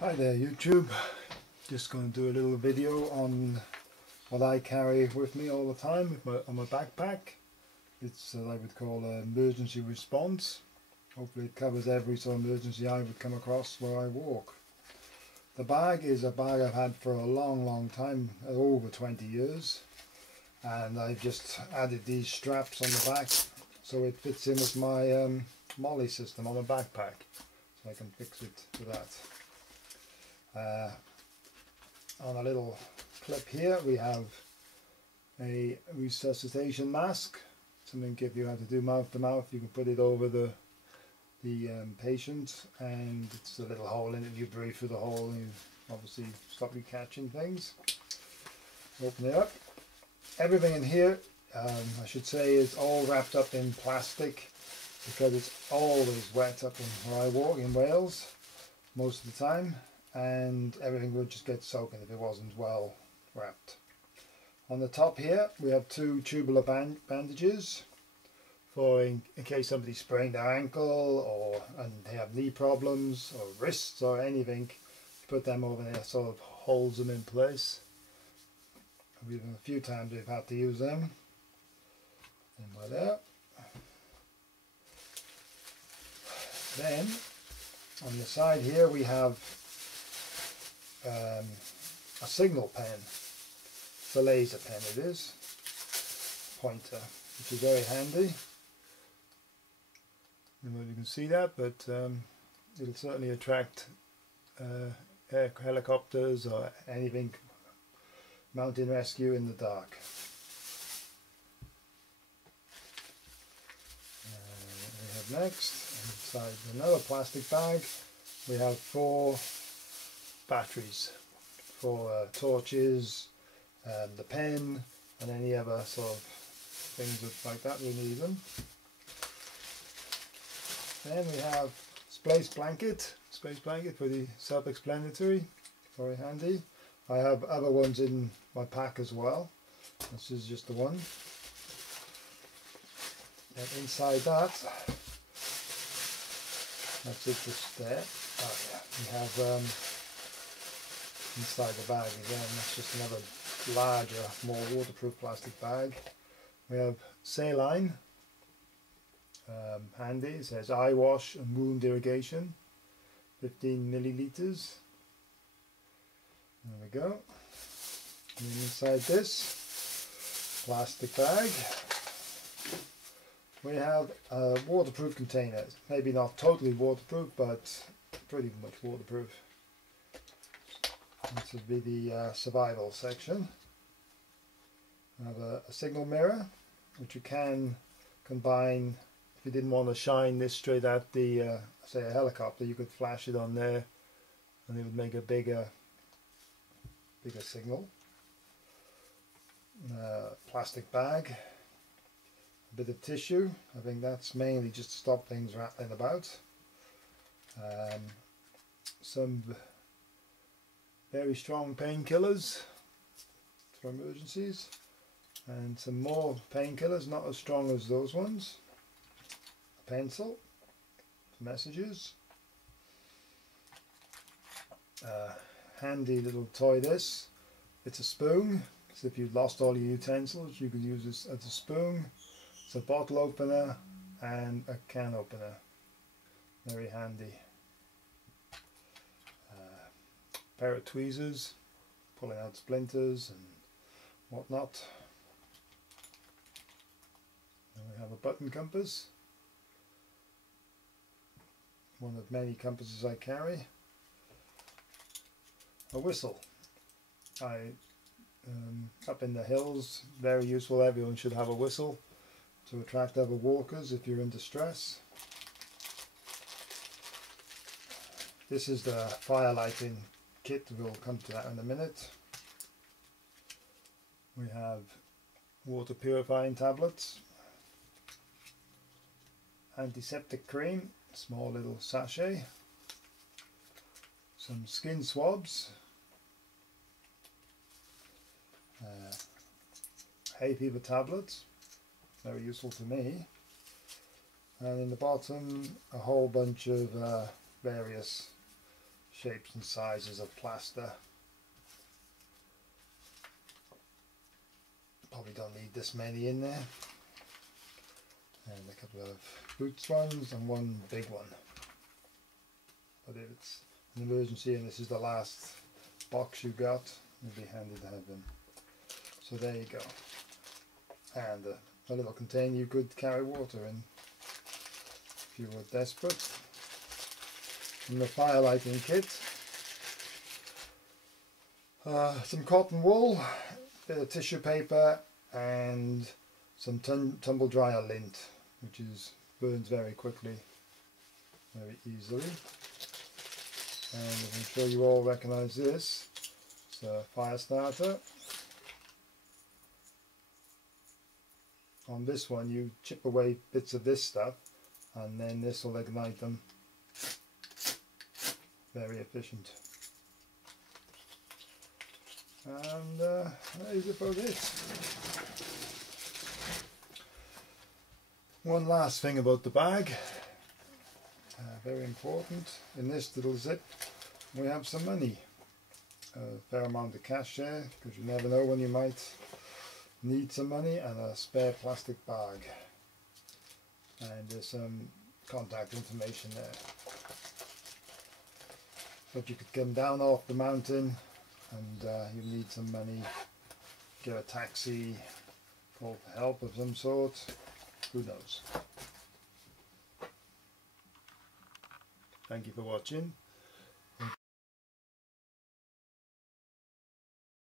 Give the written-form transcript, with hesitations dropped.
Hi there YouTube, just going to do a little video on what I carry with me all the time on my backpack. It's what I would call an emergency response. Hopefully it covers every sort of emergency I would come across where I walk. The bag is a bag I've had for a long time, over 20 years, and I've just added these straps on the back so it fits in with my molly system on my backpack, so I can fix it to that. On a little clip here we have a resuscitation mask, something if you have to do mouth to mouth you can put it over the patient, and it's a little hole in it. You breathe through the hole and you obviously stop you catching things. Open it up. Everything in here I should say is all wrapped up in plastic because it's always wet up in where I walk in Wales most of the time, and everything would just get soaking if it wasn't well wrapped. On the top here we have two tubular bandages for in case somebody sprained their ankle and they have knee problems or wrists or anything. Put them over there, sort of holds them in place. A few times we've had to use them. And by there. Then on the side here we have a signal pen. It's a laser pen, it is, pointer, which is very handy. I don't know if you can see that, but it'll certainly attract helicopters or anything mountain rescue in the dark. We have next, inside another plastic bag, we have 4 batteries for torches, the pen, and any other sort of things like that we need them. Then we have space blanket for the self-explanatory, very handy. I have other ones in my pack as well. This is just the one. And inside that, that's it just there. Oh yeah, we have inside the bag again, that's just another larger, more waterproof plastic bag. We have saline, handy. It says eye wash and wound irrigation, 15 milliliters. There we go. And inside this plastic bag we have a waterproof container. Maybe not totally waterproof, but pretty much waterproof. This would be the survival section. I have a signal mirror, which you can combine. If you didn't want to shine this straight at the, say a helicopter, you could flash it on there and it would make a bigger signal. Plastic bag, a bit of tissue. I think that's mainly just to stop things rattling about. Some very strong painkillers for emergencies, and some more painkillers, not as strong as those ones. A pencil for messages. Handy little toy this. It's a spoon, so if you've lost all your utensils you can use this as a spoon. It's a bottle opener and a can opener. Very handy. Pair of tweezers, pulling out splinters and whatnot. And we have a button compass, one of many compasses I carry. A whistle. Up in the hills, very useful. Everyone should have a whistle to attract other walkers if you're in distress. This is the fire lighting kit. We'll come to that in a minute. We have water purifying tablets, antiseptic cream, small little sachet, some skin swabs, hay fever tablets, very useful to me, and in the bottom a whole bunch of various shapes and sizes of plaster. Probably don't need this many in there. And a couple of boots ones and one big one. But if it's an emergency and this is the last box you got, it'll be handy to have them. So there you go. And a little container you could carry water in if you were desperate. And the fire lighting kit. Some cotton wool, bit of tissue paper, and some tumble dryer lint, which burns very quickly, very easily. And I'm sure you all recognise this. It's a fire starter. On this one you chip away bits of this stuff and then this will ignite them. Very efficient. And that is about it. One last thing about the bag, very important. In this little zip we have some money, a fair amount of cash there, because you never know when you might need some money, and a spare plastic bag, and there's some contact information there. But you could come down off the mountain and you need some money, get a taxi, call for help of some sort, who knows. Thank you for watching.